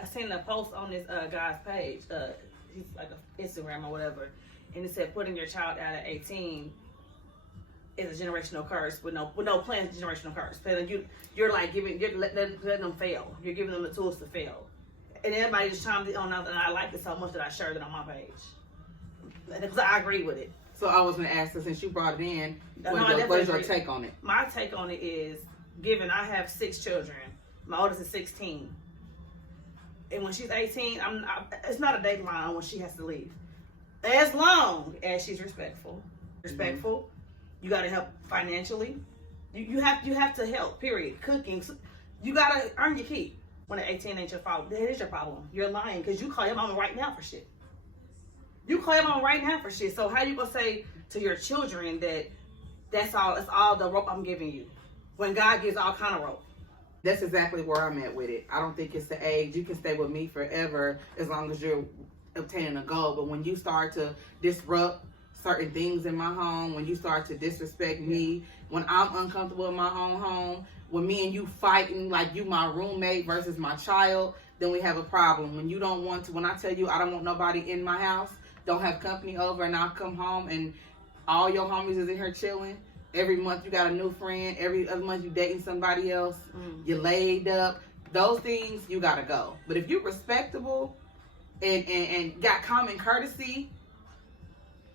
I seen a post on this guy's page. He's like a Instagram or whatever, and it said putting your child out at 18 is a generational curse with no plan. Generational curse. You're like letting them fail. You're giving them the tools to fail. And everybody just chimed in on that, and I liked it so much that I shared it on my page because I agree with it. So I was going to ask her, since you brought it in, what is your take on it? My take on it is, given I have 6 children, my oldest is 16, and when she's 18, it's not a deadline when she has to leave, as long as she's respectful. Mm-hmm. You got to help financially. You have to help. Period. Cooking. You got to earn your keep. When at 18 ain't your fault, that is your problem. You're lying because you call your mama right now for shit. So how you gonna say to your children that that's all the rope I'm giving you, when God gives all kind of rope? That's exactly where I'm at with it. I don't think it's the age. You can stay with me forever as long as you're obtaining a goal. But when you start to disrupt certain things in my home, when you start to disrespect me, when I'm uncomfortable in my own home, when me and you fighting like you my roommate versus my child, then we have a problem. When you don't want to, when I tell you I don't want nobody in my house, don't have company over, and I'll come home and all your homies is in here chilling. Every month you got a new friend. Every other month you dating somebody else. You laid up. Those things, you gotta go. But if you're respectable and got common courtesy,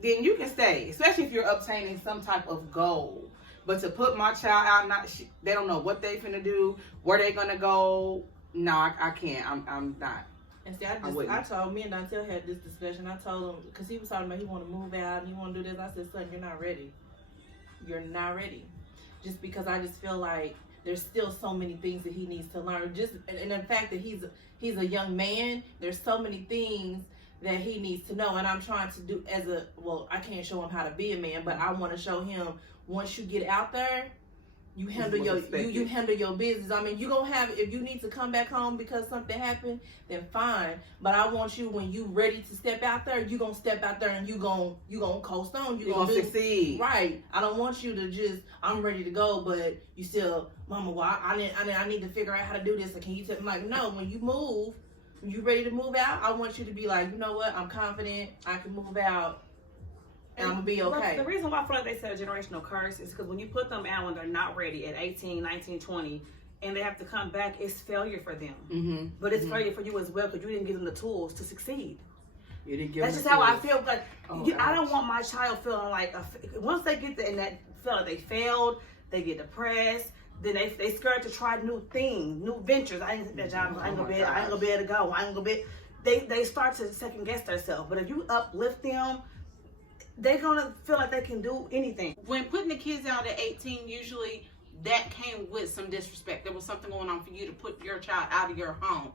then you can stay, especially if you're obtaining some type of goal. But to put my child out, they don't know what they finna do, where they gonna go. No, I can't. I'm not. And see, I told me and Dontel had this discussion. I told him, because he was talking about he want to move out and he want to do this. I said, son, you're not ready. You're not ready. Just because I just feel like there's still so many things that he needs to learn. And the fact that he's a young man, there's so many things that he needs to know. And I'm trying to do I can't show him how to be a man, but I want to show him, once you get out there, you handle you handle your business. I mean, you gonna have, if you need to come back home because something happened, then fine. But I want you, when you ready to step out there, you gonna step out there and you gonna coast on. You gonna succeed. Right. I don't want you to just, I'm ready to go, but you still, mama, well, I need to figure out how to do this. So can you tell me? Like, no, when you move, when you ready to move out, I want you to be like, you know what? I'm confident. I can move out. And I'm gonna be okay. The reason why I feel like they said a generational curse is because when you put them out when they're not ready at 18, 19, 20, and they have to come back, it's failure for them. Mm-hmm. But it's failure for you as well because you didn't give them the tools to succeed. You didn't give That's them just how tools. I feel. Like I don't want my child feeling like once they get in that feel like they failed, they get depressed. Then they scared to try new things, new ventures. I ain't that job. I ain't gonna be able to go. I ain't gonna be. They start to second guess themselves. But if you uplift them, they're gonna feel like they can do anything. When putting the kids out at 18, usually that came with some disrespect. There was something going on for you to put your child out of your home.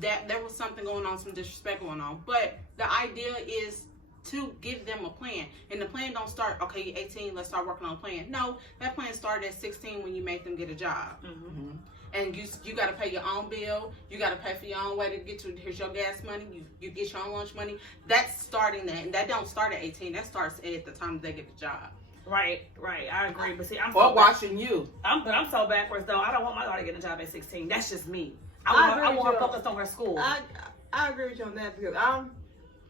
That there was something going on, some disrespect going on. But the idea is to give them a plan. And the plan don't start, okay, you're 18, let's start working on a plan. No, that plan started at 16 when you make them get a job. Mm-hmm. And you got to pay your own bill. You got to pay for your own way to get to, here's your gas money. You get your own lunch money. That's starting that. And that don't start at 18. That starts at the time they get the job. Right. I agree. But see, I'm so watching you. But I'm so backwards, though. I don't want my daughter to get a job at 16. That's just me. I want her focused on her school. I agree with you on that because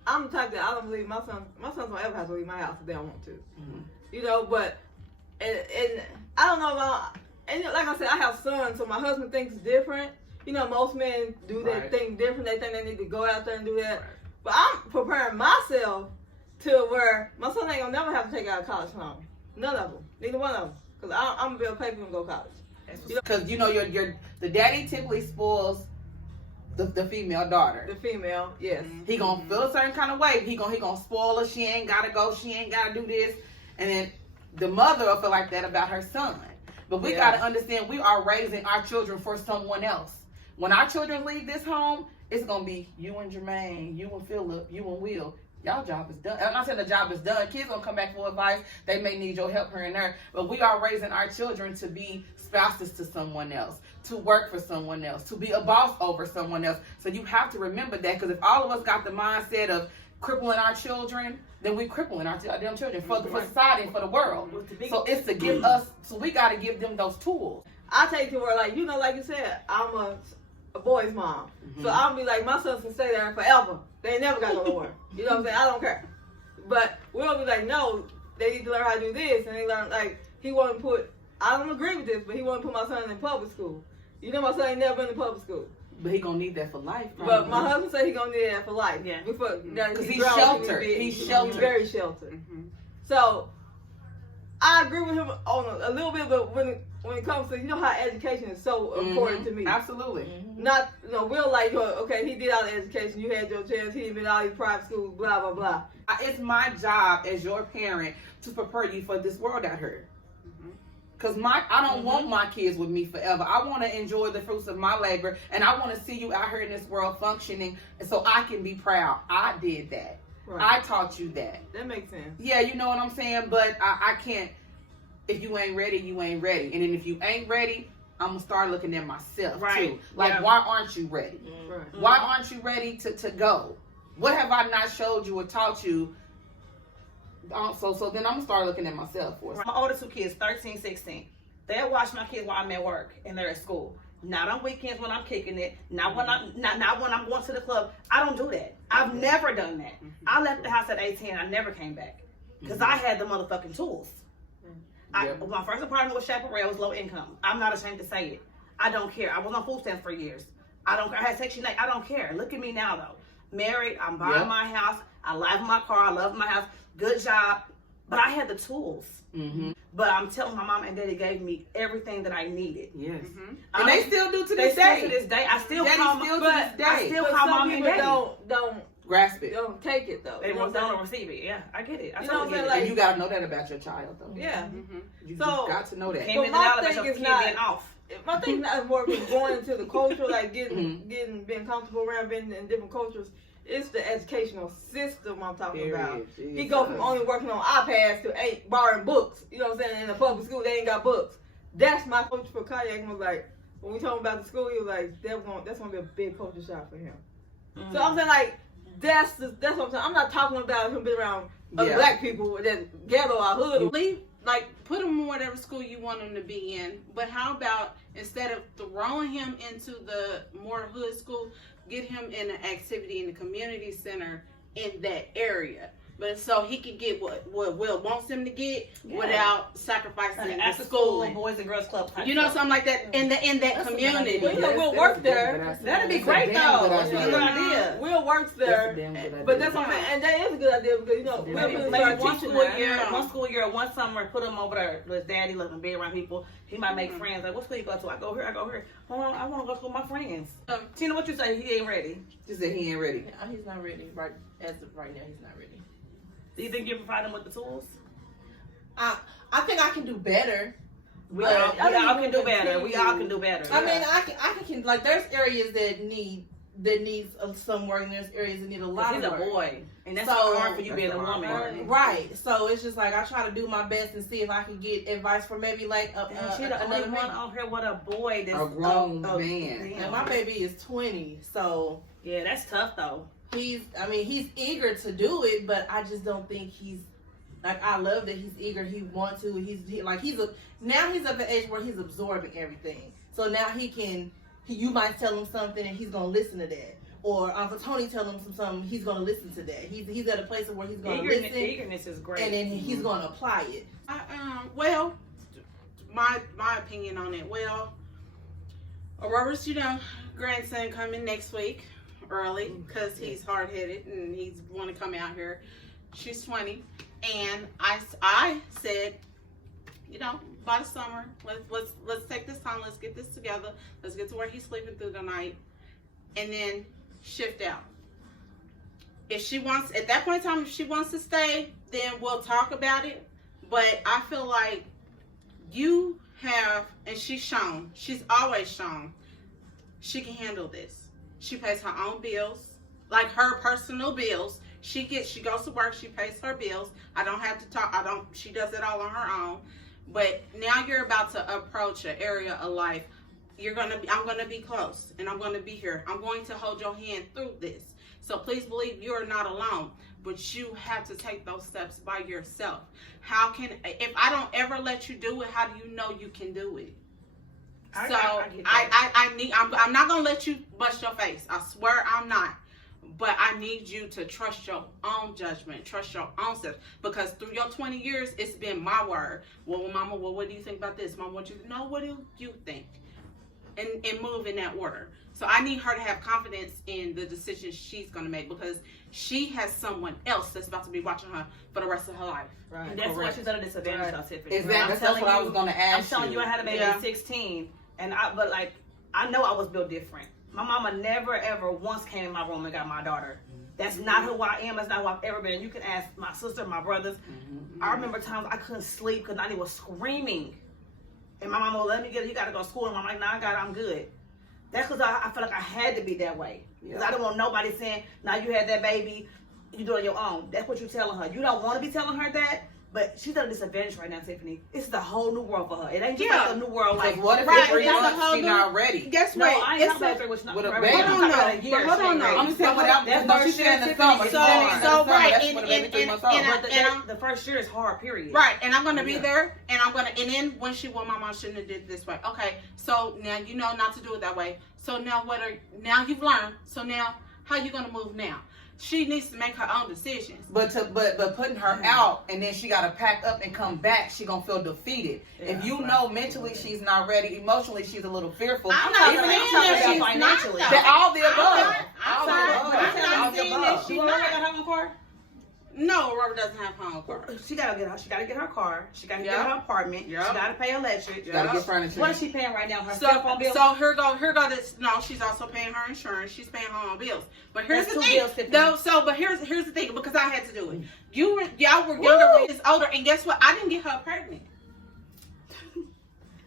I'm the type that I don't believe my sons don't ever have to leave my house if they don't want to. Mm-hmm. You know, but and I don't know about. And like I said, I have sons, so my husband thinks different. You know, most men do their thing different. They think they need to go out there and do that. Right. But I'm preparing myself to where my son ain't gonna never have to take out a college loan. None of them. Neither one of them. Because I'm gonna be able to pay for him to go to college. Because, you know, the daddy typically spoils the female daughter. The female, yes. He gonna feel a certain kind of way. He gonna spoil her. She ain't gotta go. She ain't gotta do this. And then the mother will feel like that about her son. But we got to understand we are raising our children for someone else. When our children leave this home, it's going to be you and Jermaine, you and Philip, you and Will. Y'all job is done. I'm not saying the job is done. Kids going to come back for advice. They may need your help here and there. But we are raising our children to be spouses to someone else, to work for someone else, to be a boss over someone else. So you have to remember that, because if all of us got the mindset of crippling our children, then we crippling our damn children for society and for the world. So it's to give us, so we got to give them those tools. I take to where, like, you know, like you said, I'm a a boy's mom. Mm-hmm. So I'll be like, my sons can stay there forever. They ain't never got to go nowhere. You know what I'm saying? I don't care. But we'll be like, no, they need to learn how to do this. And they learn, like, he won't put, I don't agree with this, but he won't put my son in public school. You know, my son ain't never been to public school. But he gonna need that for life. But my husband said he gonna need that for life. Yeah. Because he's grown, sheltered. He's sheltered. He's very sheltered. Mm-hmm. So I agree with him on a little bit, but when it comes to, you know how education is so important to me. Absolutely. Not, you know, we're like, okay, he did all the education, you had your chance, he did all these private schools, blah, blah, blah. It's my job as your parent to prepare you for this world out here. Because I don't want my kids with me forever. I want to enjoy the fruits of my labor, and I want to see you out here in this world functioning, and so I can be proud. I did that. Right. I taught you that. That makes sense. Yeah, you know what I'm saying? But I can't. If you ain't ready, you ain't ready. And then if you ain't ready, I'm going to start looking at myself, Right. too. Like, Yeah. why aren't you ready? Right. Why aren't you ready to go? What have I not showed you or taught you? So then I'm going to start looking at myself for it. My oldest two kids, 13, 16. They'll watch my kids while I'm at work and they're at school. Not on weekends when I'm kicking it. Not when I'm going to the club. I don't do that. I've never done that. I left the house at 18. I never came back because I had the motherfucking tools. My first apartment was Chaparral. It was low income. I'm not ashamed to say it. I don't care. I was on food stamps for years. I don't care. I had Section 8. I don't care. Look at me now though. Married. I'm buying my house. I love my car. I love my house. Good job. But I had the tools. Mm-hmm. But I'm telling my mom and daddy gave me everything that I needed. Yes. Mm-hmm. And they still do to They this still day. to this day. I still Daddy call still my, to this day. I still But call some mom and people daddy. don't Grasp it. take it though. They You know won't what I'm don't receive it. Yeah, I get it. I You know what I'm totally saying? get it. And you got to know that about your child, though. saying? Yeah. You So- just got to know that. Came But in and my out of thing your is kid not- being off. My thing is more of going into the culture, like Mm-hmm. being comfortable around, being in different cultures. It's the educational system I'm talking about. He go from only working on iPads to ain't borrowing books. You know what I'm saying? In a public school, they ain't got books. That's my coach for kayaking. Was like, when we talking about the school, he was like, that's gonna be a big culture shock for him. Mm. So I'm saying, like, that's what I'm saying. I'm not talking about him being around other black people that ghetto or hood. Put him in whatever school you want him to be in. But how about instead of throwing him into the more hood school, get him in an activity in the community center in that area. But so he can get what Will wants him to get without sacrificing the After school, schooling. Boys and Girls Club. type You know, stuff. something like that in that That's a good community. idea. Well, we'll work there. That'd be That's a great damn though. good That's a idea. good idea. Will works That's there. a damn good idea. But that's what I'm saying. And that is a good idea because, you know, Maybe- Will Maybe really start one teaching school that. year, Yeah. one school year, one summer, put him over there with his daddy, let him be around people. He might make friends. Like, what school you go to? I go here, I go here. Well, I want to go to school with my friends. Tina, what you say? He ain't ready. She said he ain't ready. He's not ready. As of right now, he's not ready. Do you think you provide him with the tools? I think I can do better. We But all I think can we do can better. We all continue. can do better. I mean, I can like there's areas that needs some work, and there's areas that need a lot He's of a work. boy, and that's So- hard for you being a That's hard. woman. Right. So it's just like I try to do my best and see if I can get advice for maybe like And she the only another one man. on here with a boy that's A grown oh, man. damn. And my baby is 20, so Yeah, that's tough though. he's eager to do it, but I just don't think he's like, I love that he's eager, he wants to, now he's at the age where he's absorbing everything. So now you might tell him something and he's gonna listen to that. Or Uncle Tony tell him something, he's gonna listen to that. He's at a place where he's gonna listen, Eagerness is great. and then he's gonna apply it. Well, my opinion on it. Well, Aurora's, grandson coming next week early because he's hard headed and he's want to come out here. She's 20, and I said, by the summer, let's take this time. Let's get this together. Let's get to where he's sleeping through the night, and then shift out. If she wants, at that point in time, if she wants to stay, then we'll talk about it. But I feel like you have, and she's always shown, she can handle this. She pays her own bills, like her personal bills. She goes to work, she pays her bills. I don't have to talk, she does it all on her own. But now you're about to approach an area of life. I'm gonna be close, and I'm gonna be here. I'm going to hold your hand through this. So please believe you're not alone, but you have to take those steps by yourself. If I don't ever let you do it, how do you know you can do it? I So get that. I'm not gonna let you bust your face. I swear I'm not. But I need you to trust your own judgment, trust your own self. Because through your 20 years, it's been my word. Well, mama, what do you think about this? Mom, what you know? What do you think? And move in that order. So I need her to have confidence in the decisions she's gonna make, because she has someone else that's about to be watching her for the rest of her life. And that's why she's at a disadvantage, though, Tiffany. Exactly. That's what I was gonna I'm ask telling you, I had a baby Yeah. at 16, but like, I know I was built different. My mama never ever once came in my room and got my daughter. That's not who I am. That's not who I've ever been. You can ask my sister, my brothers. I remember times I couldn't sleep because Nani was screaming. And my mama would let me get it. You got to go to school. And I'm like, nah, I got it. I'm good. That's because I felt like I had to be that way. Because I don't want nobody saying, now you had that baby, you do it on your own. That's what you're telling her. You don't want to be telling her that. But she's at a disadvantage right now, Tiffany. It's the whole new world for her. It ain't just like a new world. Like, Like, what if Right, in 3 it's a months whole she new- not ready? Guess no, what? I ain't It's talking about which not with a forever. baby. I'm talking about a But year. hold on, straight, no. I'm just saying without That no, first she's year, saying the Tiffany, summer. so- She's saying the so summer. right, That's and- what a baby and- 3 months and- old. But and the first year is hard, period. Right, and I'm gonna be Yeah. there, and I'm gonna, and then when my mom shouldn't have did this way. Okay, so now you know not to do it that way. So now now you've learned. So now how you gonna move now? She needs to make her own decisions. But putting her out and then she gotta pack up and come back, she gonna feel defeated. Yeah, if you right. know mentally she's not ready, emotionally she's a little fearful. I'm not Even saying if that she's she's not not, financially. though. They're all the above. I'm All the sorry. above. I'm All not the saying above. that She she's got not. her own car. No, Robert doesn't have her own car. She gotta get her car. She gotta get Yeah. her apartment. Yeah. She gotta pay electric. Gotta get furniture. What is she paying right now? Her cell phone bill. So here go this. No, she's also paying her insurance. She's paying her own bills. But here's That's the two thing. bills, Tiffany. No, but here's the thing, because I had to do it. Y'all were younger, when it's older, and guess what? I didn't get her pregnant.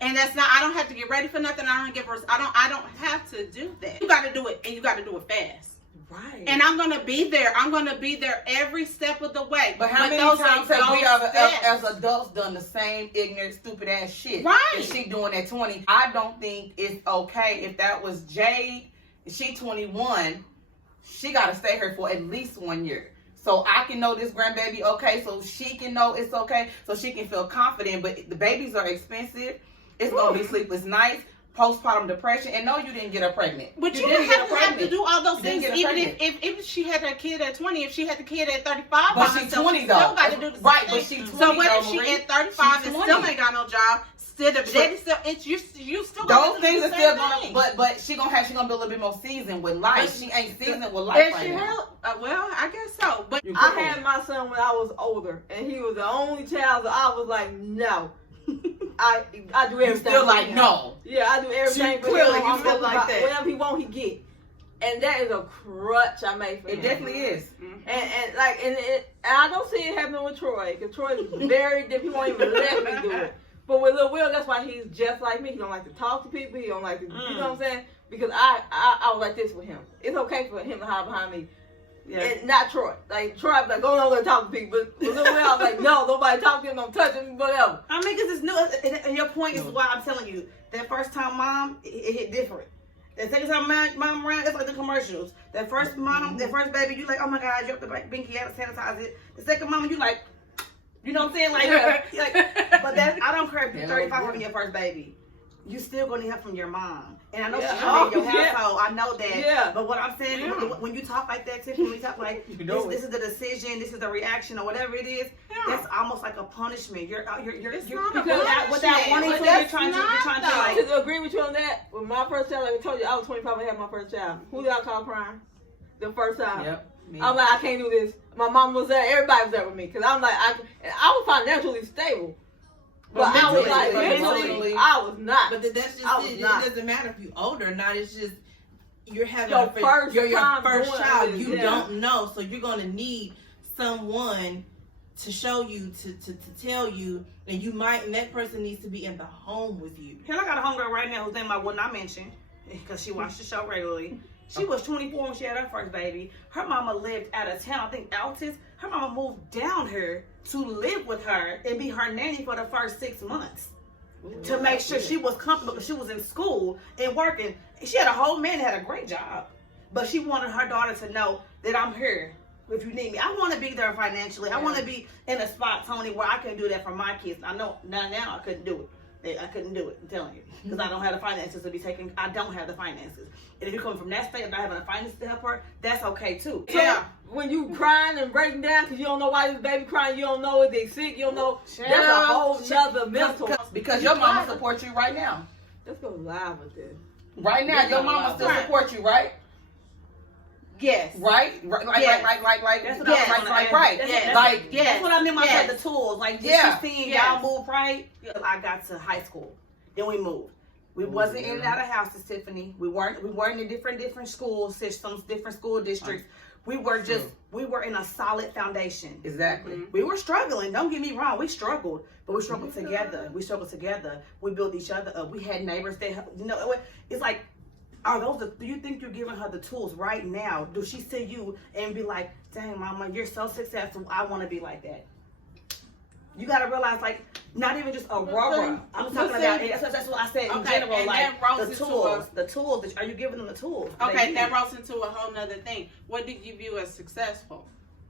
And that's not. I don't have to get ready for nothing. I don't give her. I don't have to do that. You got to do it, and you got to do it fast. Right. And I'm gonna be there. I'm gonna be there every step of the way. But how many those times are have we those steps. as adults done the same ignorant, stupid ass shit Right. that she doing at 20? I don't think it's okay if that was Jade. She 21. She got to stay here for at least 1 year. So I can know this grandbaby okay, so she can know it's okay, so she can feel confident. But the babies are expensive. It's going to be sleepless nights, postpartum depression, and no, you didn't get her pregnant. But you didn't don't have to do all those You didn't things. get her Even pregnant. if she had her kid at 20, if she had the kid at 35, But by she's herself, 20 she though. still got to do the same Right, but thing. she's 20 So what though, if she Marie? at 35 She's and 20. still ain't got no job? Still, the daddy still, you still Those got to do things the are same still gonna, thing. but she gonna be a little bit more seasoned with life. But she ain't seasoned with life If right she now. had, well, I guess so. But You I cool. had my son when I was older, and he was the only child. So I was like, no, I do everything. You still for like him. no. Yeah, I do everything for clearly him. you I'm feel just like that. Whatever he want, he get. And that is a crutch I made for him. It definitely is. And I don't see it happening with Troy, because Troy is very different. He won't even let me do it. But with Lil Will, that's why he's just like me. He don't like to talk to people. He don't like to, you know what I'm saying? Because I was like this with him. It's okay for him to hide behind me. Yeah. And not Troy. Like, Troy, I'm like, go over there and talk to people. But with Lil Will, I was like, no, nobody talk to him, don't touch him, whatever. I mean, because it's new. And your point is why I'm telling you that first time mom, it hit different. The second time mom around, it's like the commercials. That first mom, that first baby, you like, oh my God, you have to binky out, sanitize it. The second mom, you like, you know what I'm saying? Like, but that I don't care if you're 35 having your first baby. You still gonna need help from your mom. And I know she's Yeah. in your Oh, yeah. household. I know that. Yeah. But what I'm saying, when you talk like that, Tiffany, when you talk like You know this is the decision, this is the reaction, or whatever it is, that's almost like a punishment. You're not a without punishment. wanting But to, that's you're trying to like. To agree with you on that, with my first child, like I told you, I was 25 when I had my first child. Who did I call crying? The first time. Yep. Me. I'm like, I can't do this. My mom was there. Everybody was there with me. Because I'm like, I was financially stable. But I was like, mentally, I was not. But that's just I was it. not. It doesn't matter if you're older or not. It's just you're having Your your first your time first doing child. this, You yeah. don't know, so you're gonna need someone to show you, to tell you, and you might. And that person needs to be in the home with you. Hell, I got a homegirl right now whose name I will not mention because she watched the show regularly. She was 24 when she had her first baby. Her mama lived out of town, I think Altus. Her mama moved down here to live with her and be her nanny for the first 6 months to make sure she was comfortable because she was in school and working. She had a whole man that had a great job, but she wanted her daughter to know that I'm here if you need me. I want to be there financially. I want to be in a spot, Tony, where I can do that for my kids. I know now I couldn't do it. I couldn't do it. I'm telling you, because I don't have the finances to be taking. I don't have the finances. And if you come from that state of not having the finances to help her, that's okay too. So, Yeah. when you crying and breaking down because you don't know why this baby crying, you don't know if they sick, you don't know. Shut That's up. a whole nother mental. Because your mama supports you right now. Let's go live with this. Right now, your mama still supports you, right? Yes. Right? Right? Like, Yes. like, That's what yes. I was like, gonna right. ask. Yes. Like, That's what I meant when I Yes. said the tools. Like, Yeah. she's seeing Yes. y'all move right. I got to high school. Then we moved. We wasn't in and out of houses, Tiffany. We weren't in different schools, some different school districts. We were in a solid foundation. Exactly. We were struggling. Don't get me wrong. We struggled, but we struggled together. We built each other up. We had neighbors that, it's like, do you think you're giving her the tools right now? Do she see you and be like, dang, mama, you're so successful. I want to be like that. You got to realize, like, not even just Aurora. I'm talking about, that's what I said in Okay, general, and like, that rolls the into tools. Are you giving them the tools? Okay, that rolls into a whole nother thing. What do you view as successful?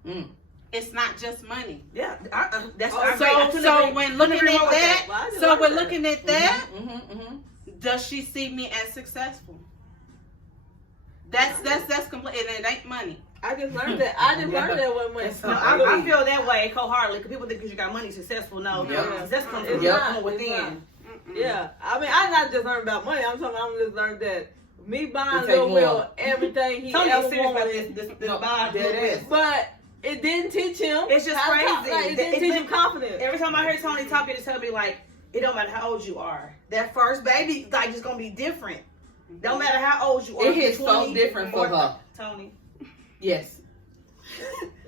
Mm. It's not just money. Yeah, that's So when looking at that, Why did so I we're do that? looking at that. Mm-hmm. Does she see me as successful? That's complete. And it ain't money. I just learned that. I just learned that when That's No, not I really- feel that way wholeheartedly because people think because you got money successful. No, Yeah. that's coming It's from not, within. it's not. Mm-mm. Yeah, I mean, I not just learned about money. I'm just learned that me buying It take Lil Will more. everything he Tony ever is serious about wanted, this No, vibe. dead ass. but it didn't teach him. It's just how to talk. crazy. Like, it didn't teach him confidence. Every time I hear Tony talk, it just tell me like, it don't matter how old you are. That first baby, like, just gonna be different. Don't matter how old you are. It hits so 20 different for or- her. Tony. Yes.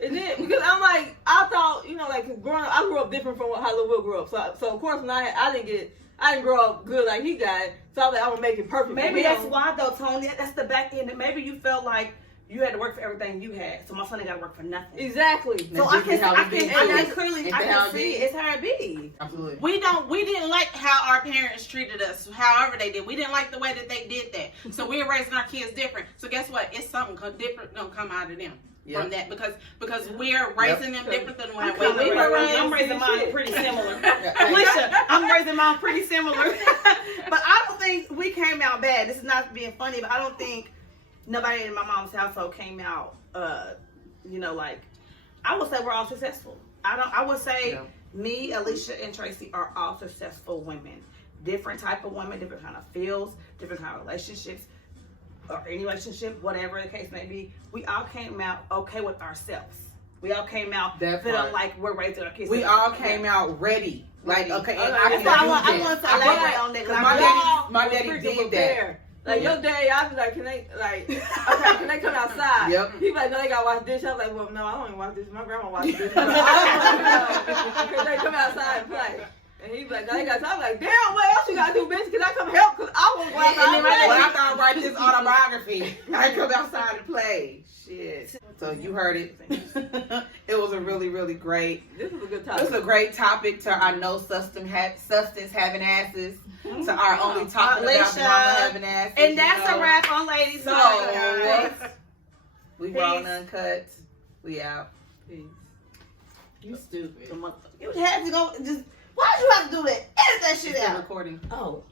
It did because I'm like I thought like 'cause growing up, I grew up different from how Lil Will grew up. So of course when I didn't grow up good like he got. So I was like I'm gonna make it perfect. Maybe for him. that's why though, Tony. That's the back end. Maybe you felt like you had to work for everything you had, so my son ain't got to work for nothing. Exactly. So That's just how it be, too. Clearly, Ain't I that how can it see be? it's how it be. Absolutely. We didn't like how our parents treated us, however they did. We didn't like the way that they did that. So we're raising our kids different. So guess what? It's something different gonna come out of them from that because we're raising them different than I'm the way coming we from were raised. raised. I'm raising mine Shit. pretty similar. Yeah. Alicia, I'm raising mine pretty similar. But I don't think we came out bad. This is not being funny, but I don't think nobody in my mom's household came out, like, I would say we're all successful. I would say me, Alicia, and Tracy are all successful women. Different type of women, different kind of fields, different kind of relationships, or any relationship, whatever the case may be. We all came out okay with ourselves. We all came out That feeling part. like we're raising our kids. We all came out ready. Like, okay, and I That's can why do I this. want to I elaborate want- on that because my Was daddy freaking did that. prepared. Like your daddy, I was like, can they can they come outside? Yep. He like, no, they gotta wash dishes. I was like, well, no, I don't even wash dishes. My grandma washes dishes. Because they come outside and play. And he's like, no, they got. I'm like, damn, what else you gotta do, bitch? Can I come help? Cause I want to go And outside then and when I play. thought write this autobiography, I come outside and play. Shit. So you heard it. It was a really, really great. This is a good It topic. was a great topic to our no substance having asses. To our only talking about Alicia. mama having asses. And that's a wrap on Ladies So, Night, guys. we raw and Peace. uncut. We out. You stupid. You had to go. Why'd you have to do that? Edit that shit Still out. recording. Oh.